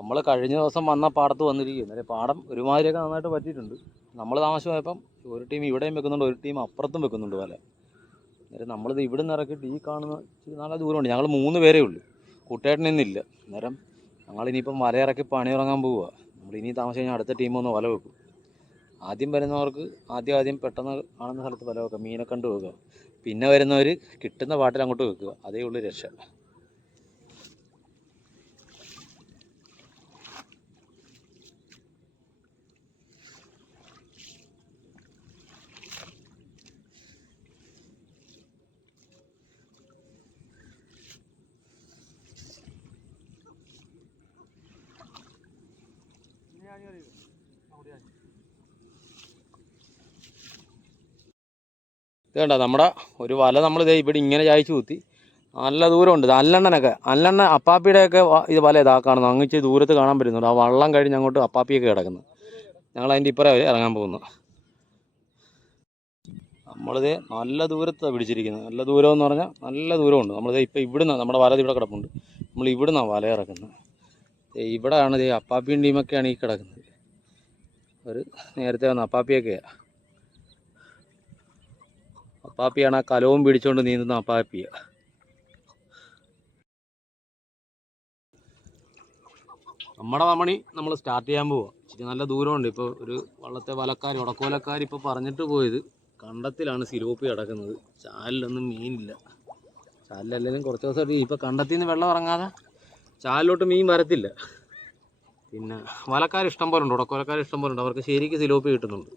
നമ്മൾ കഴിഞ്ഞ ദിവസം വന്ന പാടത്ത് വന്നിരിക്കും. അന്നേരം പാടം ഒരുമാതിരിയൊക്കെ നന്നായിട്ട് പറ്റിയിട്ടുണ്ട്. നമ്മൾ താമസമായപ്പം ഒരു ടീം ഇവിടെയും വെക്കുന്നുണ്ട്, ഒരു ടീം അപ്പുറത്തും വെക്കുന്നുണ്ട് വല. അന്നേരം നമ്മളിത് ഇവിടെ നിന്ന് ഇറക്കിയിട്ട് ഈ കാണുന്ന നല്ല ദൂരമുണ്ട്. ഞങ്ങൾ 3 പേരേ ഉള്ളൂ, കൂട്ടുകാരനൊന്നുമില്ല. അന്നേരം ഞങ്ങളിനിയിപ്പം വല ഇറക്കി പണി ഇറങ്ങാൻ പോവുക. നമ്മളിനി താമസിച്ച് കഴിഞ്ഞാൽ അടുത്ത ടീം ഒന്ന് വല വെക്കും. ആദ്യം വരുന്നവർക്ക് ആദ്യം പെട്ടെന്ന് കാണുന്ന സ്ഥലത്ത് വല വെക്കുക, മീനെ കണ്ട് വെക്കുക. പിന്നെ വരുന്നവർ കിട്ടുന്ന പാട്ടിൽ അങ്ങോട്ട് വെക്കുക. അതേ ഉള്ളൂ രക്ഷ. ഇത് കണ്ട നമ്മുടെ ഒരു വല നമ്മളിത് ഇവിടെ ഇങ്ങനെ ചായച്ച് കുത്തി നല്ല ദൂരമുണ്ട്. ഇത് അല്ലെണ്ണ അപ്പാപ്പിയുടെയൊക്കെ ഇത് വല ഇതാ കാണുന്നത്. അങ്ങ് ഇച്ചിരി ദൂരത്ത് കാണാൻ പറ്റുന്നുണ്ട്. ആ വള്ളം കഴിഞ്ഞ് അങ്ങോട്ട് അപ്പാപ്പിയൊക്കെ കിടക്കുന്നത്. ഞങ്ങൾ അതിൻ്റെ ഇപ്പുറം ഇറങ്ങാൻ പോകുന്നു. നമ്മളിത് നല്ല ദൂരത്താണ് പിടിച്ചിരിക്കുന്നത്. നല്ല ദൂരം എന്ന് പറഞ്ഞാൽ നല്ല ദൂരമുണ്ട്. നമ്മളിത് ഇപ്പം ഇവിടുന്ന് നമ്മുടെ വല ഇവിടെ കിടപ്പുണ്ട്. നമ്മൾ ഇവിടുന്നാണ് വല ഇറക്കുന്നത്. ഇവിടെയാണ് ഇത് അപ്പാപ്പിയും ടീമൊക്കെയാണ് ഈ കിടക്കുന്നത്. ഒരു നേരത്തെ വന്ന അപ്പാപ്പിയൊക്കെയാണ്. അപ്പാപ്പിയാണ് ആ കലവും പിടിച്ചുകൊണ്ട് നീന്തുന്ന അപ്പാപ്പിയ. നമ്മുടെ മണി നമ്മൾ സ്റ്റാർട്ട് ചെയ്യാൻ പോവുക. ഇച്ചിരി നല്ല ദൂരമുണ്ട്. ഇപ്പോൾ ഒരു വള്ളത്തെ ഉടക്കോലക്കാർ ഇപ്പോൾ പറഞ്ഞിട്ട് പോയത് കണ്ടത്തിലാണ് സിലോപ്പി കിടക്കുന്നത്. ചാലിലൊന്നും മീനില്ല. ചാലിലല്ലെങ്കിലും കുറച്ച് ദിവസമായിട്ട് ഇപ്പോൾ കണ്ടത്തിൽ നിന്ന് വെള്ളം ഇറങ്ങാതെ ചാലിലോട്ട് മീൻ വരത്തില്ല. പിന്നെ വലക്കാർ ഇഷ്ടം പോലെ ഉണ്ട്, ഉടക്കോലക്കാർ ഇഷ്ടം പോലെ ഉണ്ട്. അവർക്ക് ശരിക്ക് സിലോപ്പി കിട്ടുന്നുണ്ട്.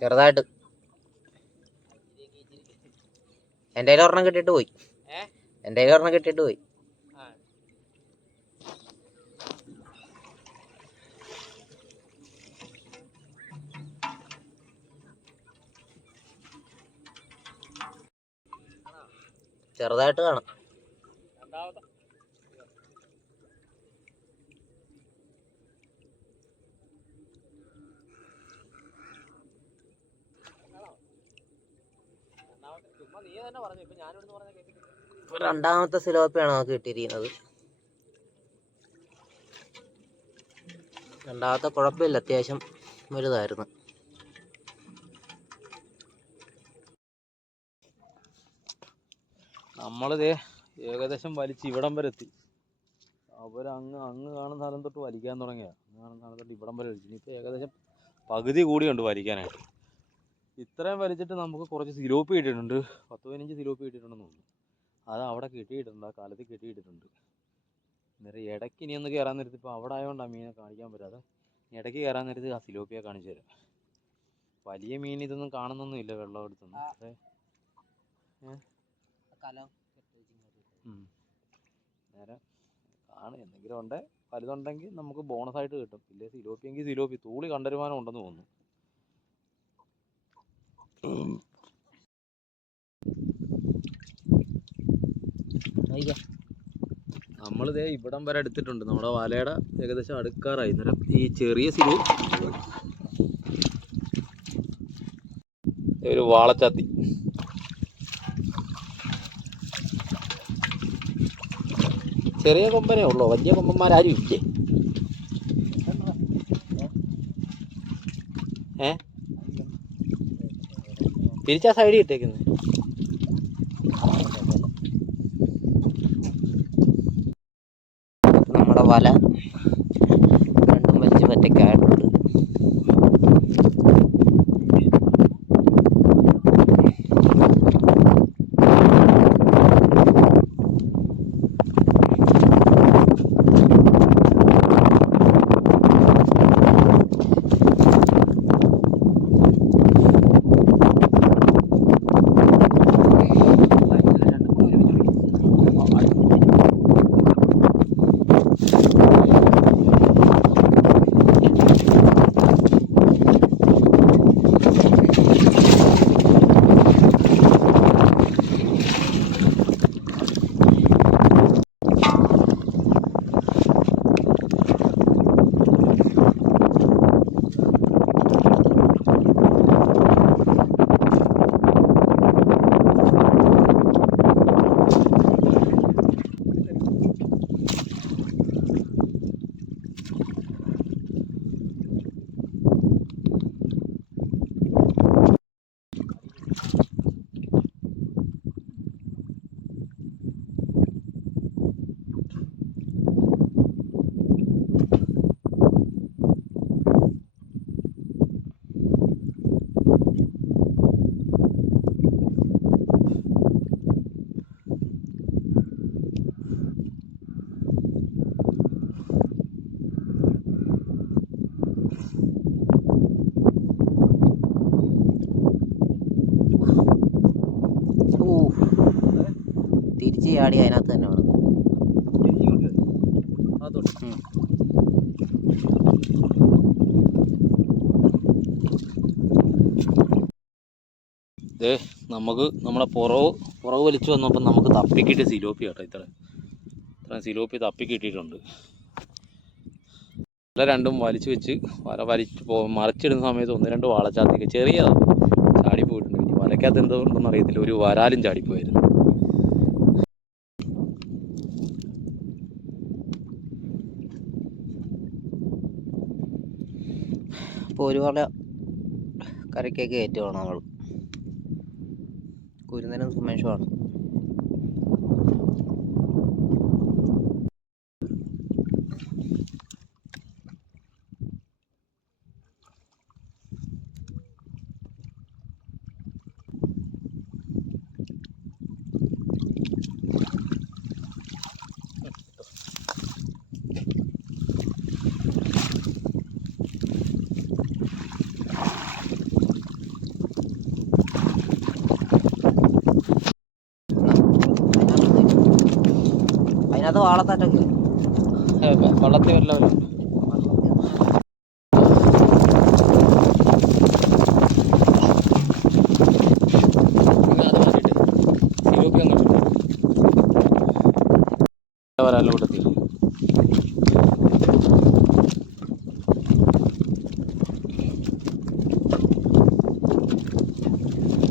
ചെറുതായിട്ട് എൻ്റെ ഒരെണ്ണം കിട്ടിയിട്ട് പോയി. ചെറുതായിട്ട് കാണാം. രണ്ടാമത്തെ സിലോപ്പിയാണ് നമുക്ക് കിട്ടിയിരിക്കുന്നത്. രണ്ടാമത്തെ കുഴപ്പമില്ല, അത്യാവശ്യം വലുതായിരുന്നു. നമ്മളിത് ഏകദേശം വലിച്ച് ഇവിടം വരെ എത്തി. അങ്ങ് കാണുന്ന സ്ഥലം തൊട്ട് വലിക്കാൻ തുടങ്ങിയ കാണുന്ന സ്ഥലം തൊട്ട് ഇവിടം വരെ വലിച്ചു. ഇനിയിപ്പോൾ ഏകദേശം പകുതി കൂടിയുണ്ട് വലിക്കാനായിട്ട്. ഇത്രയും വലിച്ചിട്ട് നമുക്ക് കുറച്ച് സിലോപ്പി കിട്ടിയിട്ടുണ്ട്. 10-15 സിലോപ്പി കിട്ടിയിട്ടുണ്ടെന്ന് തോന്നുന്നു. അത് അവിടെ കെട്ടിയിട്ടുണ്ട്, ആ കാലത്ത് കെട്ടിയിട്ടിട്ടുണ്ട്. അന്നേരം ഇടയ്ക്ക് ഇനി ഒന്ന് കയറാൻ നേരത്ത്, ഇപ്പോൾ അവിടെ ആയതുകൊണ്ടാണ് മീനെ കാണിക്കാൻ പറ്റാതെ. ഇടയ്ക്ക് കയറാൻ നേരത്ത് ആ സിലോപ്പിയെ കാണിച്ചു തരാം. വലിയ മീൻ ഇതൊന്നും കാണുന്നൊന്നും ഇല്ല വെള്ളം എടുത്തൊന്നും. നേരെ എന്തെങ്കിലും ഉണ്ടേ വലുതുണ്ടെങ്കിൽ നമുക്ക് ബോണസായിട്ട് കിട്ടും. ഇല്ലേ സിലോപ്പി എങ്കിൽ സിലോപ്പി. തൂളി കണ്ടരുമാനം ഉണ്ടെന്ന് തോന്നുന്നു. നമ്മളിതേ ഇവിടം വരെ എടുത്തിട്ടുണ്ട്. നമ്മുടെ വലയുടെ ഏകദേശം അടുക്കാറായി. നേരം ഈ ചെറിയ സിലോ ഒരു വാളച്ചാത്തി. ചെറിയ കൊമ്പനേ ഉള്ളൂ, വലിയ കൊമ്പന്മാരും ഇല്ലേ? തിരിച്ചാ സൈഡിൽ ഇട്ടേക്കുന്നത്. നമ്മുടെ വല രണ്ടും വലിച്ച് പറ്റക്കായിട്ടുണ്ട്. ചാടി അതിനകത്ത് തന്നെ വേണം. നമുക്ക് നമ്മളെ പുറവ് വലിച്ചു വന്നപ്പോൾ നമുക്ക് തപ്പിക്കിട്ടിയ സിലോപ്പി കേട്ടോ. ഇത്ര സിലോപ്പി തപ്പി കിട്ടിയിട്ടുണ്ട്. വല രണ്ടും വലിച്ചു വെച്ച് മറിച്ചിടുന്ന സമയത്ത് 1-2 വാളച്ചാത്തിക്ക് ചെറിയതാണ് ചാടിപ്പോയിട്ടുണ്ട്. ഇനി വലയ്ക്കകത്ത് എന്തുകൊണ്ടെന്ന് അറിയത്തില്ല, ഒരു വരാലും ചാടിപ്പോയായിരുന്നു. അപ്പോൾ ഒരു വല കരയ്ക്കേക്ക് കയറ്റുവാണ് നമ്മൾ. കുരുന്നനും സുമേഷുമാണ്. അതിനകത്ത് വാളത്താറ്റൊക്കെ വള്ളത്തിൽ വല്ലവരുണ്ട്. വരാലോ കൂട്ടത്തിൽ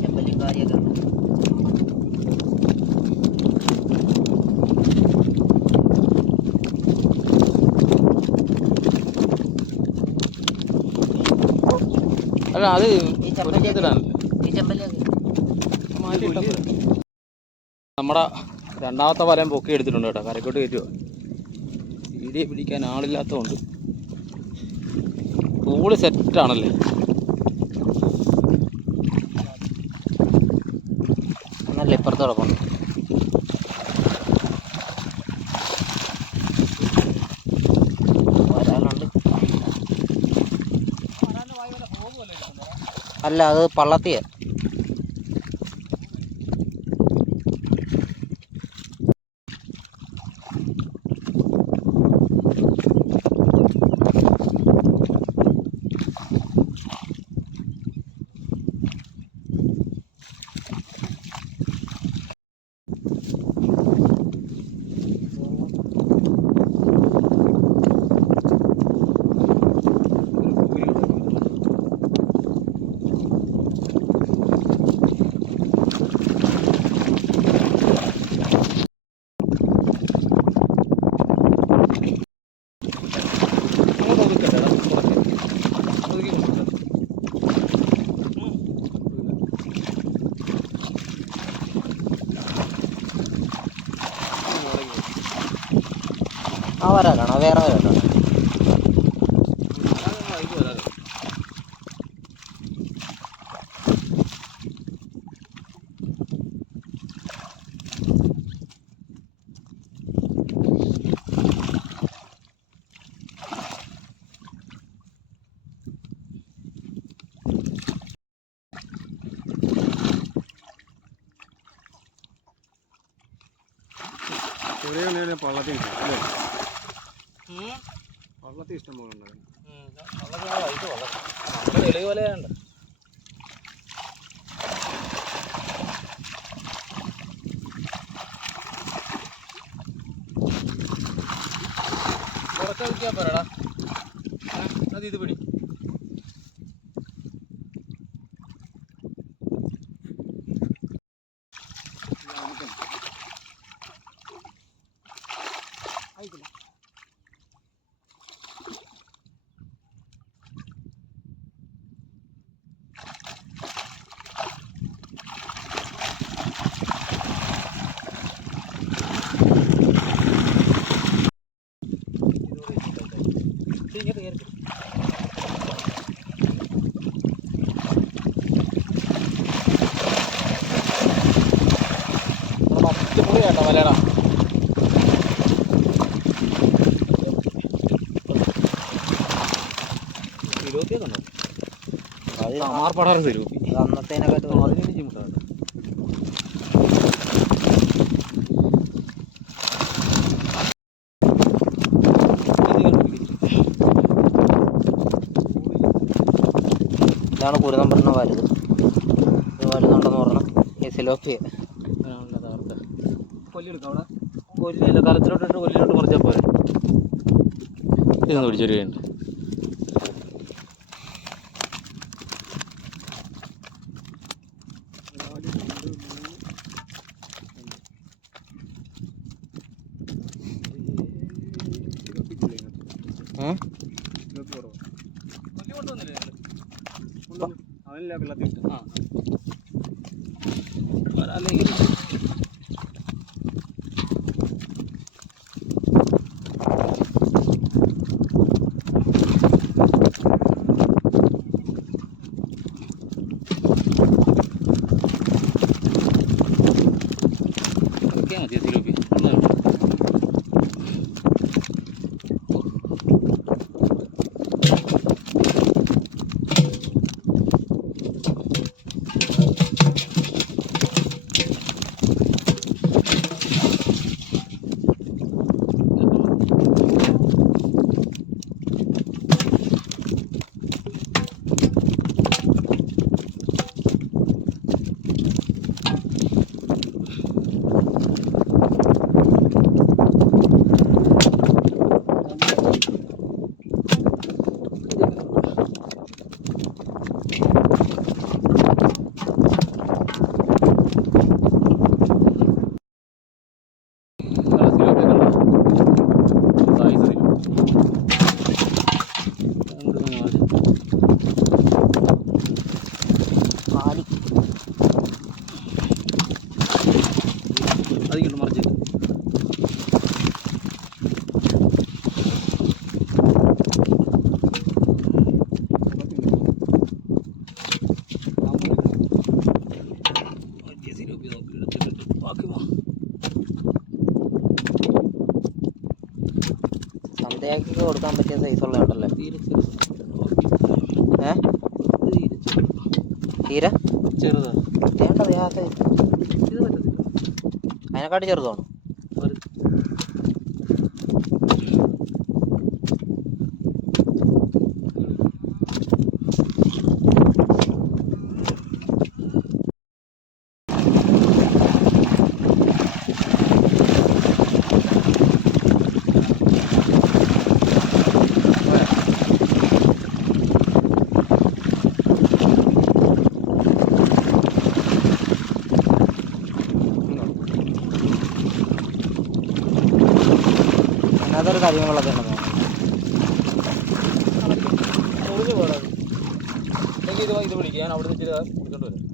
ചെമ്പല്ലിക്കാരിയൊക്കെ ഉണ്ട്. അല്ല അത് ഈ ചെമ്പല്ലിയൊക്കെ നമ്മുടെ രണ്ടാമത്തെ വലം പൊക്കി എടുത്തിട്ടുണ്ട് കേട്ടോ. കരക്കോട്ട് കയറ്റുക. വീഡിയോ പിടിക്കാൻ ആളില്ലാത്തതുകൊണ്ട് കൂള് സെറ്റാണല്ലേ. നല്ല ഇപ്പുറത്ത് കിടക്കുന്നു. ഒരാളുണ്ട്. അല്ല, അത് പള്ളത്തിയ. ആ വരാലാണോ വേറെ വരാലാണോ? പള്ളത്തി പള്ളത്തി ഇഷ്ടം പോലെ ഉണ്ടായിരുന്നു. വലയുണ്ട്. കുറച്ച് വയ്ക്കാൻ പറയടാ. അത് ഇത് പിടി. കേട്ടോ വലടാ. സിലോപ്പിയൊക്കെ അത് അമാർപ്പടാറ് സിലോപ്പി. അന്നത്തേനൊക്കെ അതിന് ചിമുട്ടാണ്. ഇതാണ് കുരുതം പറഞ്ഞ വലുത്. ഇത് വലുതുണ്ടെന്ന് പറഞ്ഞാൽ ഈ സിലോപ്പിയ കൊല്ലിയെടുക്കാം അവിടെ. കൊല്ലില്ല, കലത്തിലോട്ടിട്ട് കൊല്ലിലോട്ട് മറിച്ചാൽ പോരെ. ഇതൊന്ന് പിടിച്ചൊരു കഴിയുണ്ട്. അവനല്ല വെള്ളത്തിൽ ഇട്ടു. അല്ലെങ്കിൽ മതി സിലോപ്പി. അതിങ്ങോട്ട് മറിച്ചിട്ട് സിലോപ്പി നോക്കി എടുത്തിട്ട് ബാക്കി വാ. സന്ധ്യയ്ക്ക് കൊടുക്കാൻ പറ്റിയ സൈസുള്ള ഉണ്ടല്ലേ? തീരെ ചെറുത്. തീരെ ചെറുതാ. വേണ്ടത് ആ സൈസ്. ഇത് പറ്റത്തില്ല. അതിനെക്കാട്ടി ചെറുതാണ്. അതൊരു കാര്യങ്ങളൊക്കെ ഉണ്ടെന്ന് മുറിഞ്ഞു പോരാ. എനിക്ക് ഇത് വിളിക്കാം. ഞാൻ അവിടെ നിന്ന് എടുത്തോണ്ട് വരാം.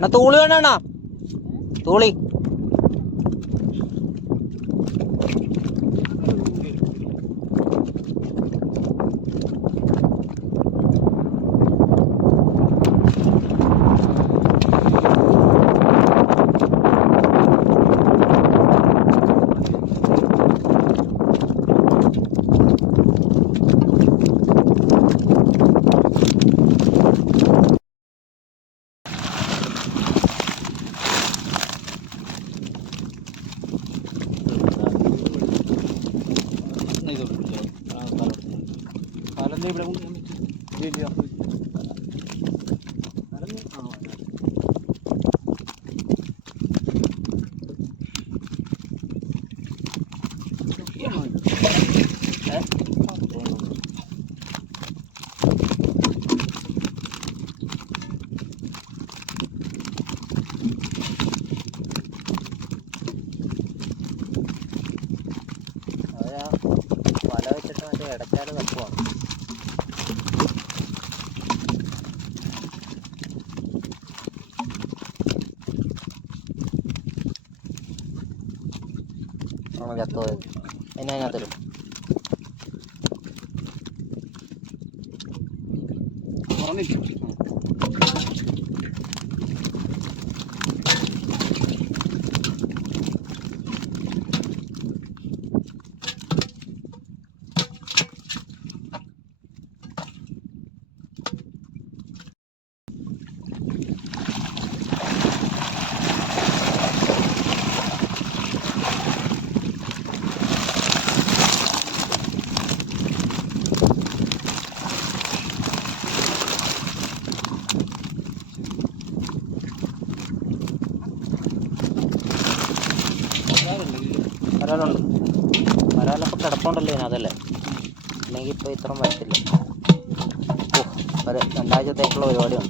എന്നാ തൂളി വേണ തൂളി. വലന്നെ ഇവിടെ കൊണ്ട് ഇല്ല വലന്നെ ആണോ വല വെച്ചിട്ട് മറ്റേ ഇടച്ചാല് തപ്പുവാണ്. ചത്തോയത് പിന്നെ അതിനകത്തിടും. വരാലുണ്ട്. വരാലപ്പോൾ കിടപ്പുണ്ടല്ലോ ഇതിനകത്തല്ലേ, അല്ലെങ്കിൽ ഇപ്പോൾ ഇത്ര വരത്തില്ല. ഒരു 2 ആഴ്ചത്തേക്കുള്ള പരിപാടിയാണ്.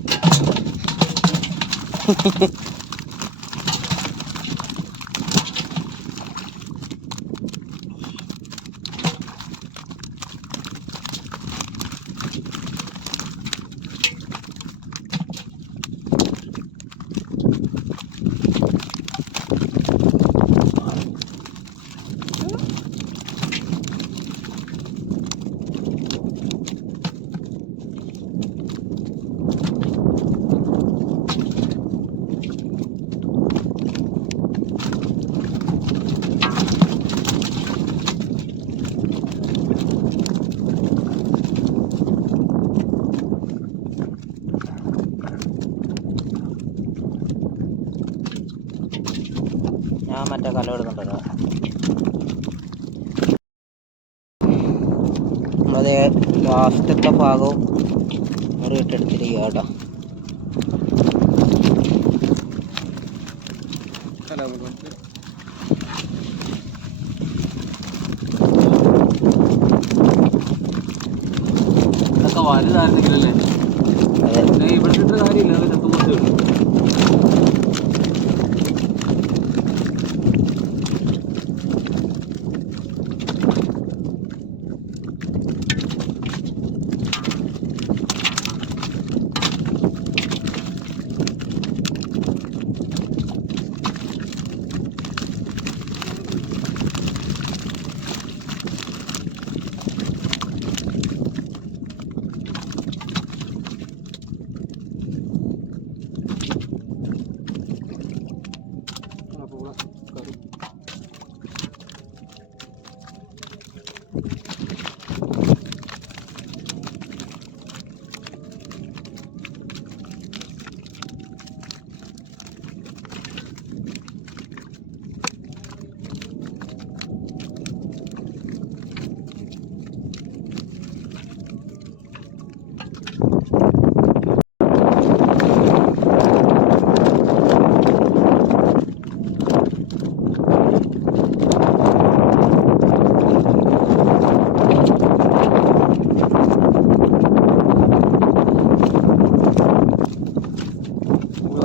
ഞാൻ മറ്റേ കല എടുക്കുന്നുണ്ടല്ലോ, നമ്മളത് ലാസ്റ്റത്തെ ഭാഗവും മുറിയിട്ടെടുത്തിരിക്കുക കേട്ടോ. ഇതൊക്കെ വലുതായിരുന്നെങ്കിലല്ലേ ഇവിടെ ഇട്ട കാര്യമില്ല, അത് ചത്തുമൊത്തേ ഉള്ളൂ.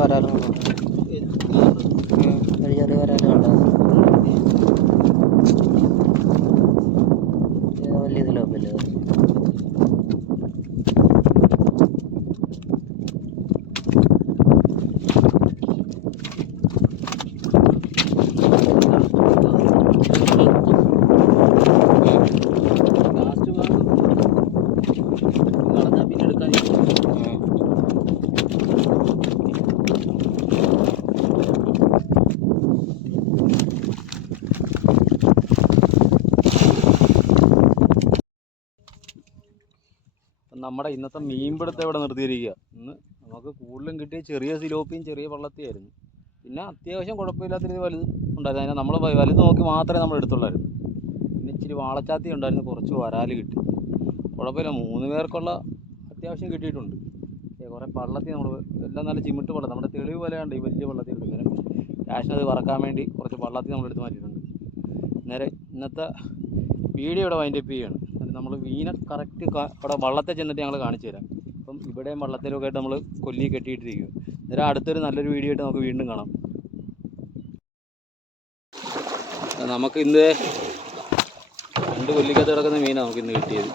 വരാലും ഒരു ചെറിയ വരാലും കണ്ടോ, വലിയ ഇതിലൊപ്പില്ല. നമ്മുടെ ഇന്നത്തെ മീൻപിടുത്തം ഇവിടെ നിർത്തിയിരിക്കുക. ഇന്ന് നമുക്ക് കൂടുതലും കിട്ടിയ ചെറിയ സിലോപ്പിയും ചെറിയ പള്ളത്തിയായിരുന്നു. പിന്നെ അത്യാവശ്യം കുഴപ്പമില്ലാത്ത രീതി വലുത് ഉണ്ടായിരുന്നു. അതിനെ നമ്മൾ വലുത് നോക്കി മാത്രമേ നമ്മൾ എടുത്തുള്ളായിരുന്നു. പിന്നെ ഇച്ചിരി വാളച്ചാത്തി ഉണ്ടായിരുന്നു, കുറച്ച് വരാൽ കിട്ടി. കുഴപ്പമില്ല, 3 പേർക്കുള്ള അത്യാവശ്യം കിട്ടിയിട്ടുണ്ട്. കുറേ പള്ളത്തി നമ്മൾ എല്ലാം നല്ല ചിമിട്ട് പള്ളം, നമ്മുടെ തെളിവ് പോലെയുണ്ട് ഈ വലിയ പള്ളത്തിൽ ഉണ്ട്. അന്നേരം ക്യാഷിനത് വറക്കാൻ വേണ്ടി കുറച്ച് പള്ളത്തി നമ്മളെടുത്ത് മാറ്റിയിട്ടുണ്ട്. നേരെ ഇന്നത്തെ വീഡിയോ ഇവിടെ വൈൻഡപ്പ് ചെയ്യുകയാണ്. എന്നിട്ട് നമ്മൾ മീനെ കറക്റ്റ് അവിടെ വള്ളത്തെ ചെന്നിട്ട് ഞങ്ങൾ കാണിച്ചു തരാം. അപ്പം ഇവിടെയും വള്ളത്തിലൊക്കെ ആയിട്ട് നമ്മൾ കൊല്ലി കെട്ടിയിട്ടിരിക്കും. അന്നേരം അടുത്തൊരു നല്ലൊരു വീഡിയോ ആയിട്ട് നമുക്ക് വീണ്ടും കാണാം. നമുക്ക് ഇന്ന് 2 കൊല്ലിക്കകത്ത് കിടക്കുന്ന മീനാണ് നമുക്ക് ഇന്ന് കിട്ടിയത്.